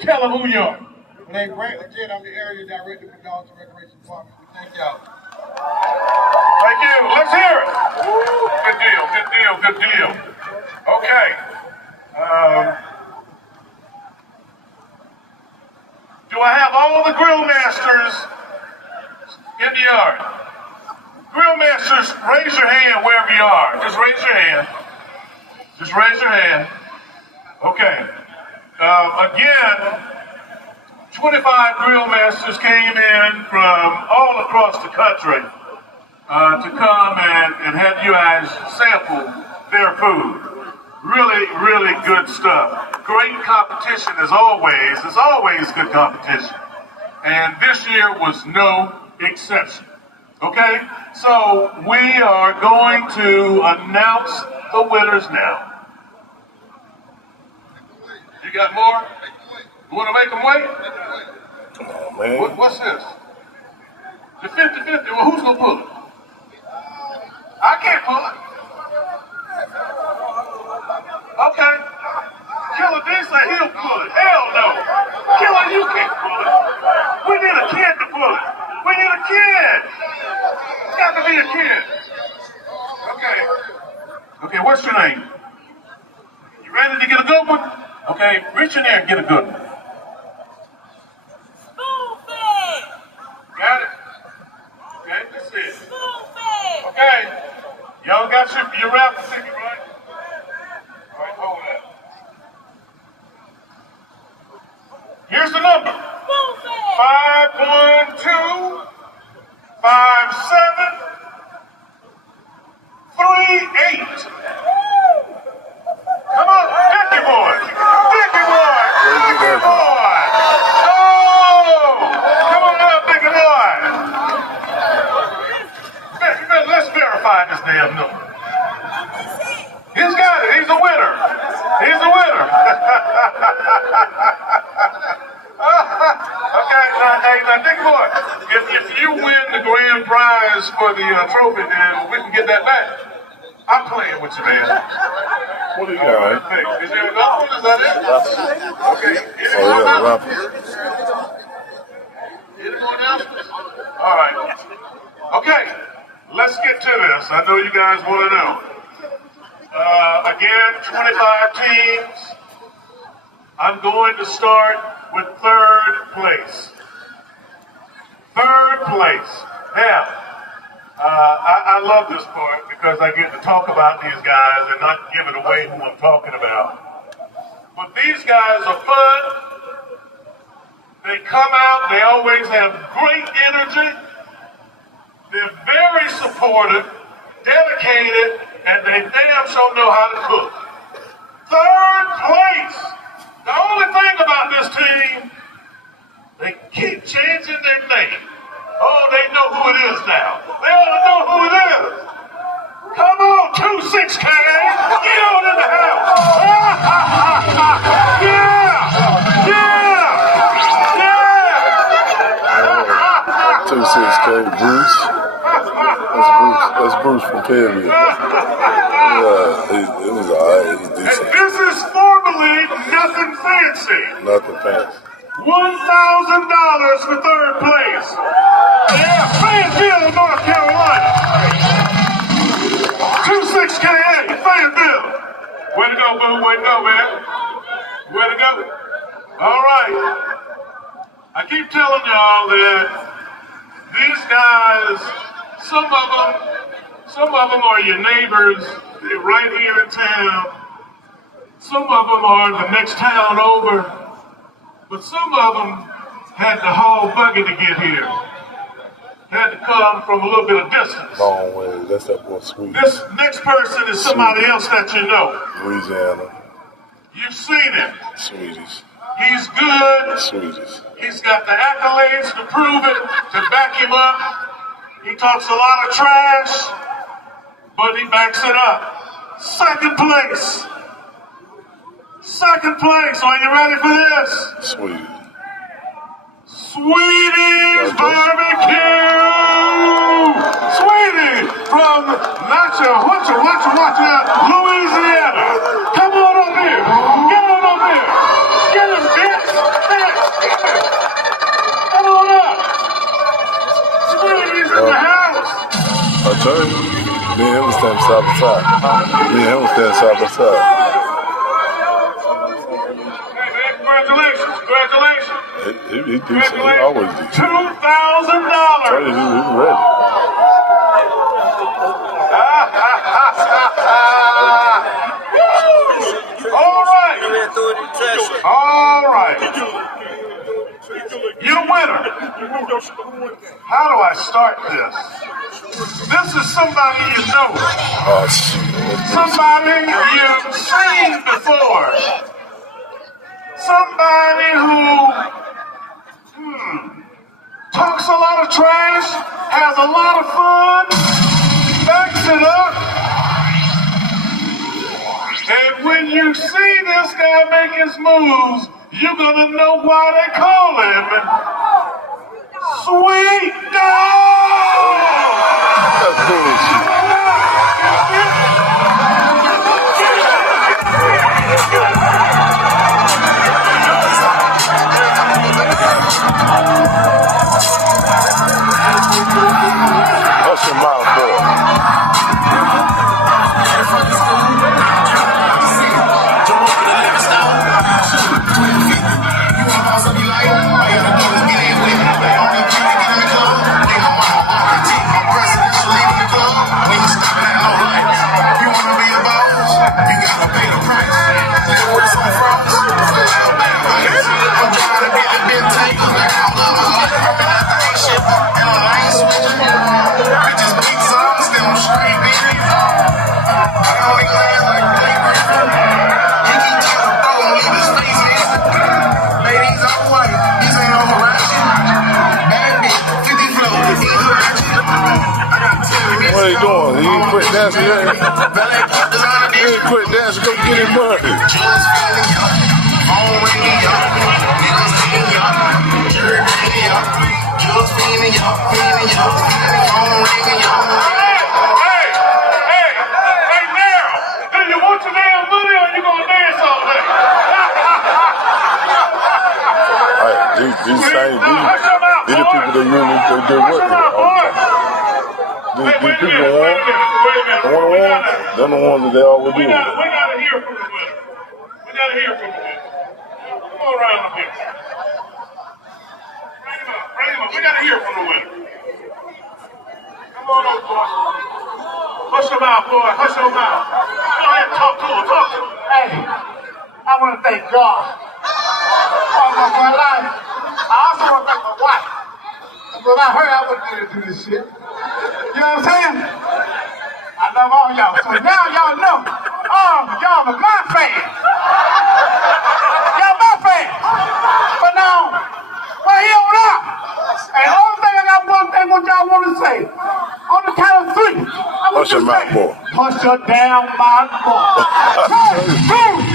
you. Tell them who you are. My name is Brandon Jett. I'm the area director for Dogs and Recreation Department. Thank y'all. Thank you. Let's hear it. Good deal, good deal, good deal. Okay. Do I have all the grill masters in the yard? Grill masters, raise your hand wherever you are. Just raise your hand. Just raise your hand. Okay. Again, 25 grill masters came in from all across the country to come and have you guys sample their food. Really, really good stuff. Great competition as always. There's always good competition. And this year was no exception. Okay? So we are going to announce the winners now. You got more? You want to make them wait? Oh, man. What's this? The 50-50. Well, who's going to pull it? I can't pull it. Okay. Killer D said he'll pull it. Hell no. Killer, you can't pull it. We need a kid to pull it. We need a kid. It's got to be a kid. Okay. Okay, what's your name? You ready to get a good one? Okay, reach in there and get a good one. Got it? Okay, that's it. Okay. Y'all got your rap ticket, right? All right, hold that. Here's the number. 512 5738. Come on, Dickie boy. Dickie boy. Dickie boy. Oh, come on up, Dickie boy. Let's verify this damn number. He's got it. He's a winner. He's a winner. Okay, now, Dickie boy, if you win the grand prize for the trophy, then we can get that back. I'm playing with you, man. What do you got, man? Hey, is there another one? Is that it? Okay. Any more announcements? Any more announcements? All right. Okay. Let's get to this. I know you guys want to know. Again, 25 teams. I'm going to start with third place. Third place. Now, I love this part because I get to talk about these guys and not give it away who I'm talking about. But these guys are fun. They come out. They always have great energy. They're very supportive, dedicated, and they damn sure know how to cook. Third place. The only thing about this team, they keep changing their name. Oh, they know who it is now. They ought to know who it is. Come on, 26K. Get on in the house. Yeah. Yeah. 26K, Bruce. That's Bruce from Fairview. Yeah, it was alright. He's decent. And this is formally nothing fancy. Nothing fancy. $1,000 for third place. Yeah, Fayetteville, North Carolina. 26K8, Fayetteville. Way to go, boo. Way to go, man. Way to go. All right. I keep telling y'all that these guys, some of them are your neighbors. They're right here in town. Some of them are the next town over. But some of them had to haul buggy to get here. Had to come from a little bit of distance. Long way. That's that boy Sweet. This next person is somebody else that you know. Louisiana. You've seen him. Sweeties. He's good. Sweeties. He's got the accolades to prove it, to back him up. He talks a lot of trash, but he backs it up. Second place. Second place. Are you ready for this? Sweeties. Sweeties Barbecue! Sweetie from Watcha, Louisiana. Come on up here. Get on up here. Get him, bitch. and him was standing side by side. Me and him was standing side by side. Hey, man, congratulations. Congratulations. He decent. He always decent. $2,000. He ready. All right. All right. You winner. How do I start this? This is somebody you know. Oh, shit. Somebody you've seen before. Somebody who talks a lot of trash, has a lot of fun, backs it up. And when you see this guy make his moves, you're gonna know why they call him Sweet Dog! That's bullshit. Hush your mouth, boy. What are you doing? He ain't quit dancing yet? He ain't quit dancing, go get his money. Hey, Daryl, do you want your damn money or you gonna dance all day? These same people that usually they do what all the time. These people the ones they're the ones that they always do. We gotta hear from the winner. We gotta hear from the winner. Come on around up here. Bring him up. We gotta hear from the winner. Come on up, boy. Hush your mouth, boy. Hush your mouth. Go ahead, talk to him. Talk to him. Hey, I want to thank God for my life. I also want to thank my wife. Because I heard I wasn't going to do this shit. You know what I'm saying? I love all y'all. So now y'all know. Y'all are my fans. Y'all my fans. But now, we're here on up. And the only thing I got one thing what y'all want to say. On the count of three. I want Hush your you to mouth, say, boy. Hush your damn mouth, boy. 1, 2,